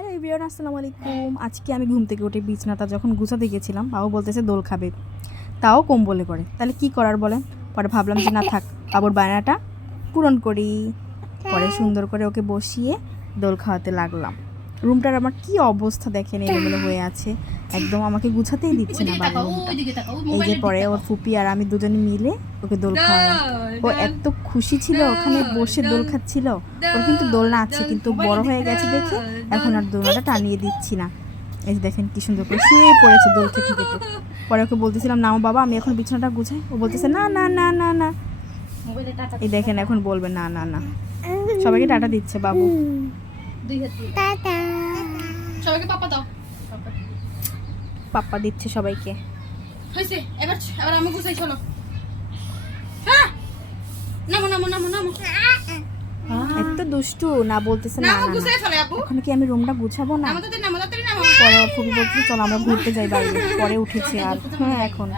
Hello everyone, আসসালামু আলাইকুম। আজকে আমি ঘুম থেকে উঠে বিছানাটা যখন গুছাতে গেছিলাম, বাবু বলতেছে দোল খাবে, তাও কম্বলে করে। তাহলে কি করার বলেন? পরে ভাবলাম যে না থাক, বাবুর বায়নাটা পূরণ করি। পরে সুন্দর করে ওকে বসিয়ে দোল খাওয়াতে লাগলাম। রুমটার আমার কি অবস্থা দেখেন, এলোমেলো হয়ে আছে, একদম আমাকে গুছাতেই দিচ্ছে না বাবু রুমটা। এই যে পরে ওর ফুপি আর আমি দুজনে মিলে ওকে দোল খাওয়ালাম। ও এত খুশি ছিল, ওখানে বসে দোল খাচ্ছিল। ওর কিন্তু দোলনা আছে, কিন্তু বড় হয়ে গেছে দেখে এখন আর দোলনাটা টানিয়ে দিচ্ছি না। এই যে দেখেন কি সুন্দর করে শুয়ে পড়েছে দোল খেতে খেতে। পরে ওকে বলতেছিলাম নাও বাবা, আমি এখন বিছানাটা গুছাই। ও বলতেছে না না না না না। এই দেখেন এখন বলবে না না না। সবাইকে টাটা দিচ্ছে বাবু। টাটা সবাইকে পাপা দাও। পাপ্পা দিচ্ছে সবাইকে। হইছে, এবার এবার আমি গুছাই, চলো। হ্যাঁ, নামো নামো নামো নামো এত দুষ্টু না, বলতেছে না নামো, না গুছাই না। চলে আপু। এখন কি আমি রুমটা গুছাবো না? নামো তাড়াতাড়ি নামো। পরে ওর ফুপি বলতেছে চলো আমরা ঘুরতে যাই বাইরে। পরে উঠেছে আর হ্যাঁ এখন